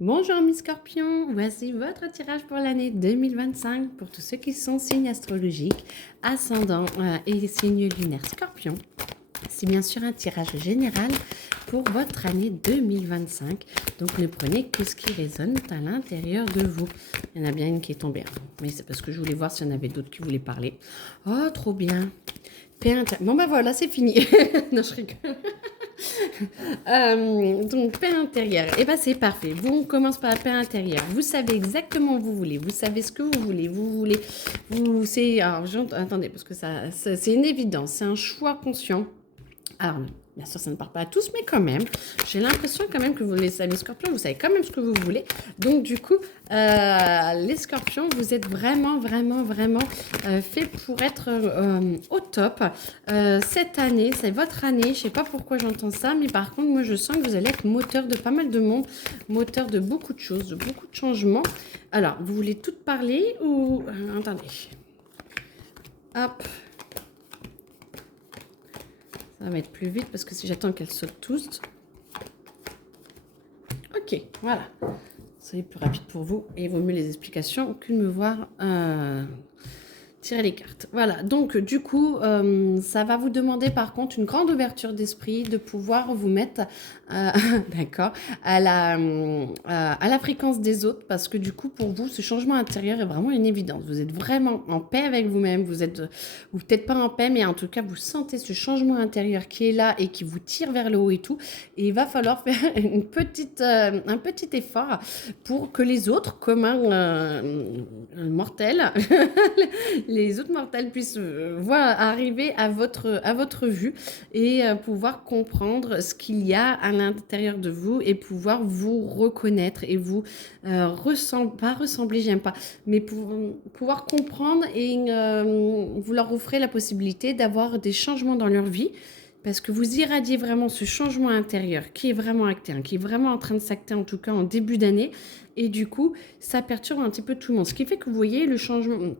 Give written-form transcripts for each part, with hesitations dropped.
Bonjour mes scorpions, voici votre tirage pour l'année 2025 pour tous ceux qui sont signes astrologiques, ascendant et signes lunaires scorpion. C'est bien sûr un tirage général pour votre année 2025. Donc ne prenez que ce qui résonne à l'intérieur de vous. Il y en a bien une qui est tombée, mais c'est parce que je voulais voir s'il y en avait d'autres qui voulaient parler. Oh, trop bien. Bon ben voilà, c'est fini. Non, je rigole. Donc, paix intérieure. Et ben c'est parfait. Vous, on commence par la paix intérieure. Vous savez exactement où vous voulez. Vous savez ce que vous voulez. C'est. Alors, attendez, parce que c'est une évidence. C'est un choix conscient. Alors, bien sûr, ça ne parle pas à tous, mais quand même, j'ai l'impression quand même que vous, les amis scorpions, vous savez quand même ce que vous voulez. Donc, du coup, les scorpions, vous êtes vraiment, vraiment, vraiment faits pour être au top. Cette année, c'est votre année. Je ne sais pas pourquoi j'entends ça, mais par contre, moi, je sens que vous allez être moteur de pas mal de monde, moteur de beaucoup de choses, de beaucoup de changements. Alors, vous voulez toutes parler ou... attendez. Hop. Ça va être plus vite parce que si j'attends qu'elles sautent tous. Ok, voilà. Ça va être plus rapide pour vous et il vaut mieux les explications que de me voir tirer les cartes. Voilà, donc du coup, ça va vous demander par contre une grande ouverture d'esprit, de pouvoir vous mettre, d'accord, à la fréquence des autres, parce que du coup, pour vous, ce changement intérieur est vraiment une évidence. Vous êtes vraiment en paix avec vous-même, ou peut-être pas en paix, mais en tout cas, vous sentez ce changement intérieur qui est là et qui vous tire vers le haut et tout. Et il va falloir faire un petit effort pour que les autres, comme un mortel, les autres mortels puissent voir arriver à votre vue et pouvoir comprendre ce qu'il y a à l'intérieur de vous et pouvoir vous reconnaître et vous pas ressembler, j'aime pas, mais pouvoir comprendre et vous leur offrez la possibilité d'avoir des changements dans leur vie. Parce que vous irradiez vraiment ce changement intérieur qui est vraiment acté, qui est vraiment en train de s'acter, en tout cas en début d'année. Et du coup, ça perturbe un petit peu tout le monde. Ce qui fait que vous voyez le changement,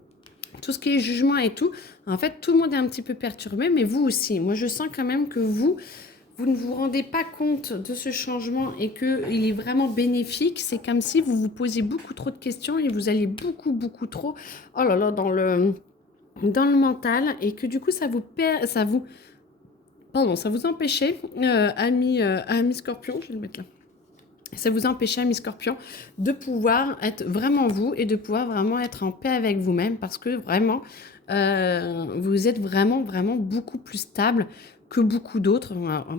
tout ce qui est jugement et tout, en fait, tout le monde est un petit peu perturbé, mais vous aussi. Moi, je sens quand même que vous ne vous rendez pas compte de ce changement et qu'il est vraiment bénéfique. C'est comme si vous vous posiez beaucoup trop de questions et vous allez beaucoup, beaucoup trop, oh là là, dans le mental et que du coup, ça vous empêchait, ami Scorpion, je vais le mettre là. Ça vous empêchait, ami Scorpion, de pouvoir être vraiment vous et de pouvoir vraiment être en paix avec vous-même parce que vraiment, vous êtes vraiment, vraiment beaucoup plus stable que beaucoup d'autres.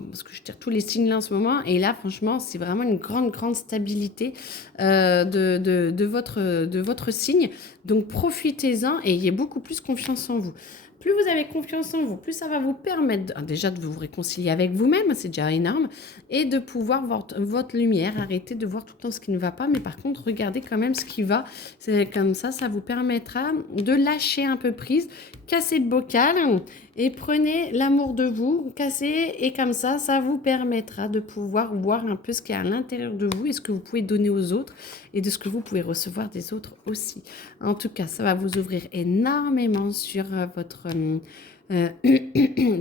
Parce que je tire tous les signes là en ce moment. Et là, franchement, c'est vraiment une grande, grande stabilité de votre signe. Donc, profitez-en et ayez beaucoup plus confiance en vous. Plus vous avez confiance en vous, plus ça va vous permettre déjà de vous réconcilier avec vous-même, c'est déjà énorme, et de pouvoir voir votre lumière, arrêter de voir tout le temps ce qui ne va pas, mais par contre, regardez quand même ce qui va. C'est comme ça vous permettra de lâcher un peu prise, casser le bocal et prenez l'amour de vous, cassez, et comme ça vous permettra de pouvoir voir un peu ce qu'il y a à l'intérieur de vous et ce que vous pouvez donner aux autres et de ce que vous pouvez recevoir des autres aussi. En tout cas, ça va vous ouvrir énormément sur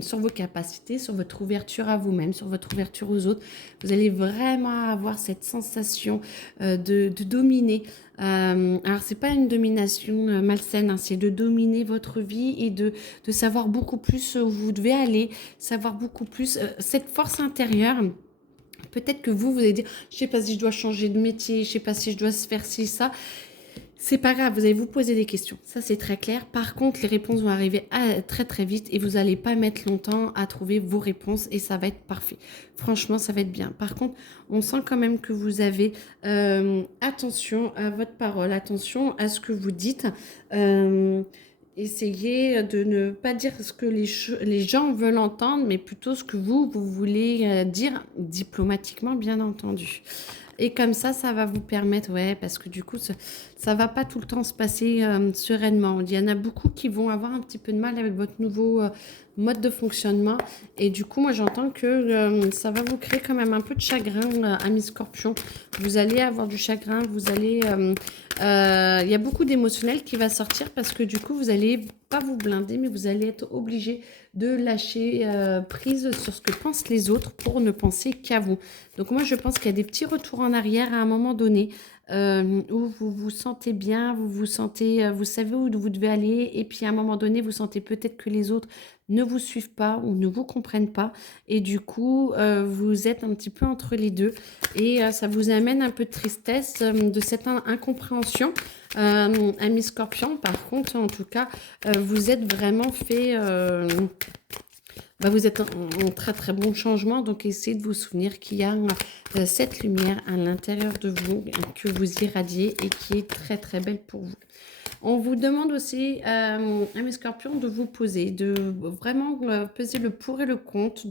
sur vos capacités, sur votre ouverture à vous-même, sur votre ouverture aux autres. Vous allez vraiment avoir cette sensation de dominer. Alors, c'est pas une domination malsaine, hein, c'est de dominer votre vie et de savoir beaucoup plus où vous devez aller, savoir beaucoup plus cette force intérieure. Peut-être que vous allez dire, je sais pas si je dois changer de métier, je sais pas si je dois faire ci, ça. C'est pas grave, vous allez vous poser des questions. Ça, c'est très clair. Par contre, les réponses vont arriver très très vite et vous n'allez pas mettre longtemps à trouver vos réponses et ça va être parfait. Franchement, ça va être bien. Par contre, on sent quand même que vous avez attention à votre parole, attention à ce que vous dites. Essayez de ne pas dire ce que les gens veulent entendre, mais plutôt ce que vous voulez dire diplomatiquement, bien entendu. Et comme ça va vous permettre, ouais, parce que du coup, ça va pas tout le temps se passer sereinement. Il y en a beaucoup qui vont avoir un petit peu de mal avec mode de fonctionnement. Et du coup, moi, j'entends que ça va vous créer quand même un peu de chagrin, amis Scorpion. Vous allez avoir du chagrin, vous allez... il y a beaucoup d'émotionnel qui va sortir parce que du coup, vous allez pas vous blinder, mais vous allez être obligé de lâcher prise sur ce que pensent les autres pour ne penser qu'à vous. Donc moi, je pense qu'il y a des petits retours en arrière à un moment donné où vous vous sentez bien, vous vous sentez, vous savez où vous devez aller, et puis à un moment donné, vous sentez peut-être que les autres ne vous suivent pas ou ne vous comprennent pas, et du coup, vous êtes un petit peu entre les deux, et ça vous amène un peu de tristesse de cette incompréhension. Amis Scorpion, par contre, en tout cas, vous êtes vraiment fait... vous êtes en très très bon changement, donc essayez de vous souvenir qu'il y a cette lumière à l'intérieur de vous que vous irradiez et qui est très très belle pour vous. On vous demande aussi, mes scorpions, de vous poser, de vraiment peser le pour et le contre.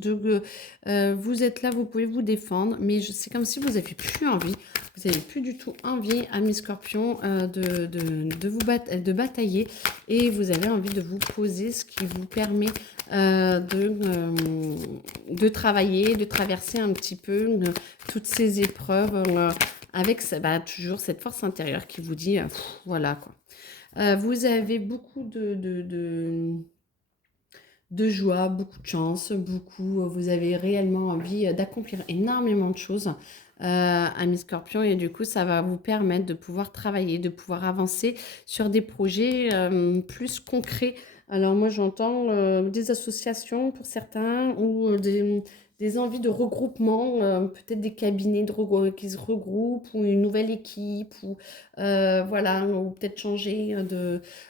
Vous êtes là, vous pouvez vous défendre, mais c'est comme si vous n'avez plus envie. Vous n'avez plus du tout envie, mes scorpions, de batailler. Et vous avez envie de vous poser, ce qui vous permet de travailler, de traverser un petit peu toutes ces épreuves avec toujours cette force intérieure qui vous dit, voilà quoi. Vous avez beaucoup de joie, beaucoup de chance, vous avez réellement envie d'accomplir énormément de choses, amis Scorpion, et du coup, ça va vous permettre de pouvoir travailler, de pouvoir avancer sur des projets plus concrets. Alors moi, j'entends des associations pour certains ou des envies de regroupement, peut-être des cabinets qui se regroupent ou une nouvelle équipe ou voilà, ou peut-être changer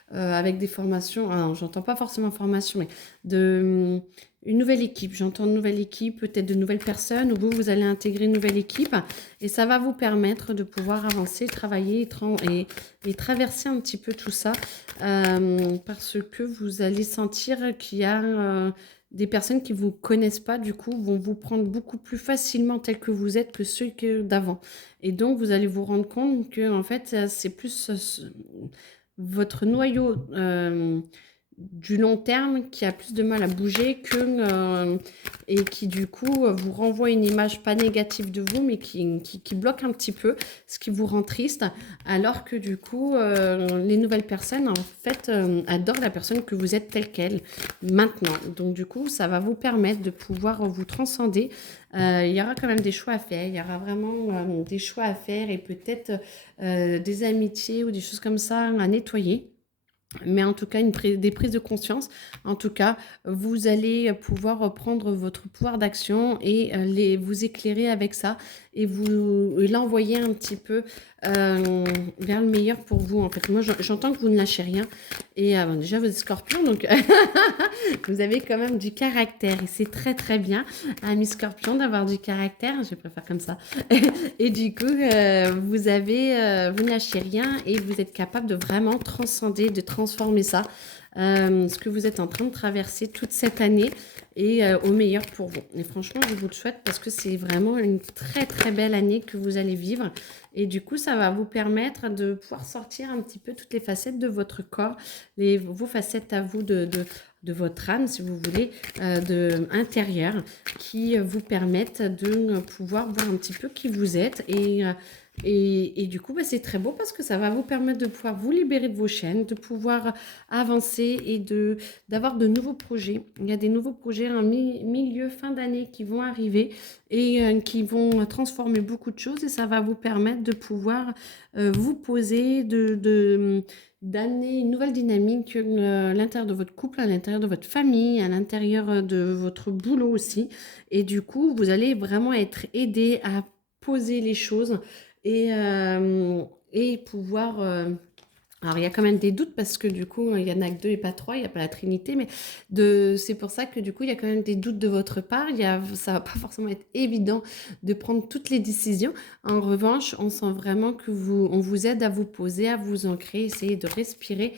avec des formations. Alors, j'entends pas forcément formation, mais une nouvelle équipe. J'entends une nouvelle équipe, peut-être de nouvelles personnes, où vous allez intégrer une nouvelle équipe et ça va vous permettre de pouvoir avancer, travailler et traverser un petit peu tout ça parce que vous allez sentir qu'il y a des personnes qui ne vous connaissent pas, du coup, vont vous prendre beaucoup plus facilement tel que vous êtes que ceux d'avant. Et donc, vous allez vous rendre compte que, en fait, c'est plus votre noyau du long terme qui a plus de mal à bouger et qui du coup vous renvoie une image pas négative de vous mais qui bloque un petit peu, ce qui vous rend triste, alors que du coup les nouvelles personnes en fait adorent la personne que vous êtes telle qu'elle maintenant. Donc du coup ça va vous permettre de pouvoir vous transcender. Il y aura quand même des choix à faire, il y aura vraiment des choix à faire et peut-être des amitiés ou des choses comme ça à nettoyer. Mais en tout cas, des prises de conscience. En tout cas, vous allez pouvoir prendre votre pouvoir d'action et vous éclairer avec ça et vous l'envoyer un petit peu vers le meilleur pour vous. En fait, moi, j'entends que vous ne lâchez rien. Et déjà, vous êtes scorpion, donc vous avez quand même du caractère. Et c'est très, très bien, amis scorpion, d'avoir du caractère. Je préfère comme ça. Et du coup, vous ne lâchez rien et vous êtes capable de vraiment transcender, de transformer ça, ce que vous êtes en train de traverser toute cette année et au meilleur pour vous. Et franchement, je vous le souhaite parce que c'est vraiment une très très belle année que vous allez vivre. Et du coup, ça va vous permettre de pouvoir sortir un petit peu toutes les facettes de votre corps, vos facettes à vous de votre âme, si vous voulez, intérieure, qui vous permettent de pouvoir voir un petit peu qui vous êtes. Et du coup, c'est très beau parce que ça va vous permettre de pouvoir vous libérer de vos chaînes, de pouvoir avancer et d'avoir de nouveaux projets. Il y a des nouveaux projets en milieu, fin d'année qui vont arriver et qui vont transformer beaucoup de choses et ça va vous permettre de pouvoir vous poser, d'amener une nouvelle dynamique à l'intérieur de votre couple, à l'intérieur de votre famille, à l'intérieur de votre boulot aussi. Et du coup, vous allez vraiment être aidé à poser les choses et pouvoir... alors, il y a quand même des doutes parce que du coup, il y en a que 2 et pas 3, il n'y a pas la Trinité, mais c'est pour ça que du coup, il y a quand même des doutes de votre part. Ça ne va pas forcément être évident de prendre toutes les décisions. En revanche, on sent vraiment on vous aide à vous poser, à vous ancrer, essayer de respirer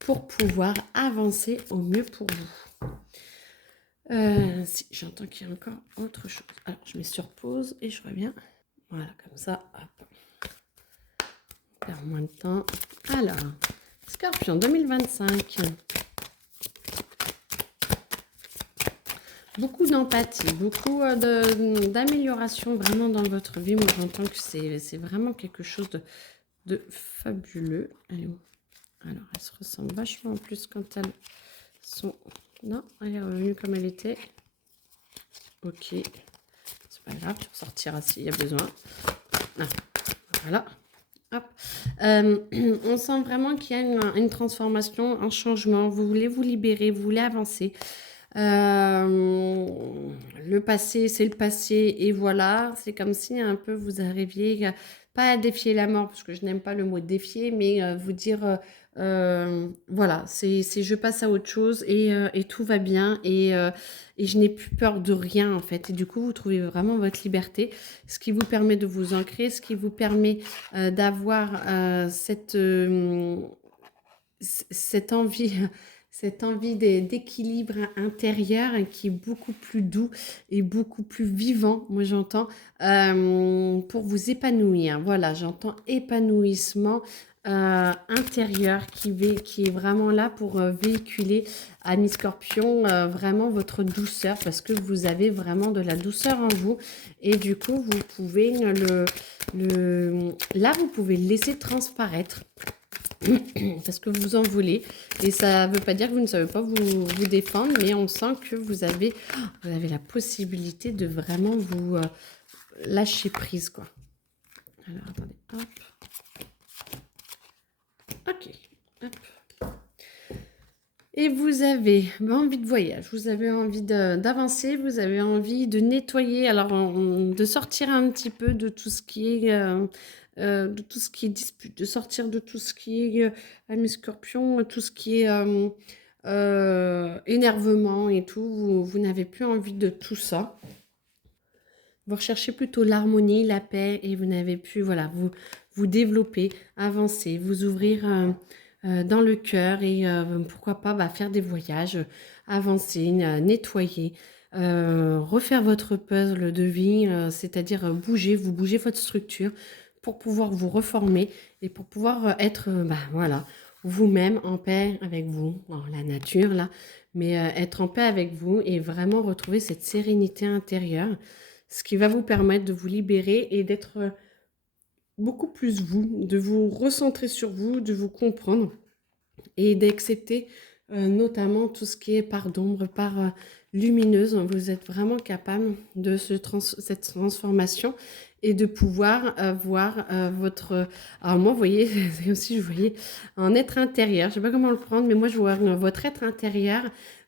pour pouvoir avancer au mieux pour vous. Si, j'entends qu'il y a encore autre chose. Alors, je mets sur pause et je reviens. Voilà, comme ça, hop. On perd moins de temps. Alors, Scorpion 2025. beaucoup d'empathie, beaucoup d'amélioration vraiment dans votre vie. Moi, j'entends que c'est vraiment quelque chose de fabuleux. Allez, où alors, elles se ressemblent vachement en plus quand elles sont... Non, elle est revenue comme elle était. Ok, c'est pas grave, tu ressortiras s'il y a besoin. Ah, voilà. Hop. On sent vraiment qu'il y a une transformation, un changement. Vous voulez vous libérer, vous voulez avancer. Le passé, c'est le passé et voilà. C'est comme si un peu vous arriviez, pas à défier la mort, parce que je n'aime pas le mot défier, mais vous dire, voilà, c'est je passe à autre chose et tout va bien et je n'ai plus peur de rien en fait. Et du coup, vous trouvez vraiment votre liberté, ce qui vous permet de vous ancrer, ce qui vous permet d'avoir cette envie, cette envie d'équilibre intérieur qui est beaucoup plus doux et beaucoup plus vivant, moi j'entends, pour vous épanouir. Voilà, j'entends épanouissement intérieur qui est vraiment là pour véhiculer à mi-scorpion vraiment votre douceur parce que vous avez vraiment de la douceur en vous et du coup vous pouvez là vous pouvez le laisser transparaître parce que vous en voulez. Et ça ne veut pas dire que vous ne savez pas vous défendre, mais on sent que vous avez la possibilité de vraiment vous lâcher prise, quoi. Alors, attendez, hop. Ok, hop. Et vous avez envie de voyage, vous avez envie d'avancer, vous avez envie de nettoyer, alors de sortir un petit peu de tout ce qui est dispute, de sortir de tout ce qui est ami scorpion, tout ce qui est énervement et tout, vous n'avez plus envie de tout ça. Vous recherchez plutôt l'harmonie, la paix et vous n'avez plus, voilà, vous développer, avancer, vous ouvrir dans le cœur et pourquoi pas faire des voyages, avancer, nettoyer, refaire votre puzzle de vie, c'est-à-dire bouger, vous bougez votre structure pour pouvoir vous reformer et pour pouvoir être, voilà, vous-même en paix avec vous, dans la nature là, mais être en paix avec vous et vraiment retrouver cette sérénité intérieure, ce qui va vous permettre de vous libérer et d'être beaucoup plus vous, de vous recentrer sur vous, de vous comprendre et d'accepter notamment tout ce qui est part d'ombre, part lumineuse. Vous êtes vraiment capable de cette transformation et de pouvoir voir votre... Alors moi, vous voyez, c'est comme si je voyais un être intérieur. Je ne sais pas comment le prendre, mais moi, je vois votre être intérieur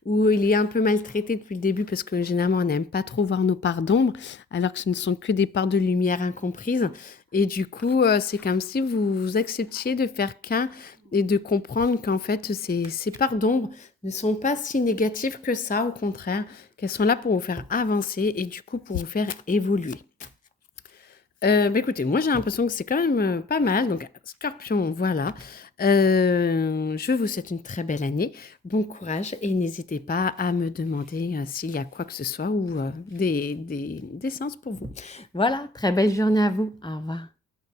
où il est un peu maltraité depuis le début parce que généralement, on n'aime pas trop voir nos parts d'ombre, alors que ce ne sont que des parts de lumière incomprises. Et du coup, c'est comme si vous acceptiez de faire qu'un et de comprendre qu'en fait, ces parts d'ombre ne sont pas si négatives que ça, au contraire, qu'elles sont là pour vous faire avancer et du coup pour vous faire évoluer. Écoutez, moi j'ai l'impression que c'est quand même pas mal. Donc, Scorpion, voilà. Je vous souhaite une très belle année. Bon courage et n'hésitez pas à me demander s'il y a quoi que ce soit ou des séances pour vous. Voilà, très belle journée à vous. Au revoir.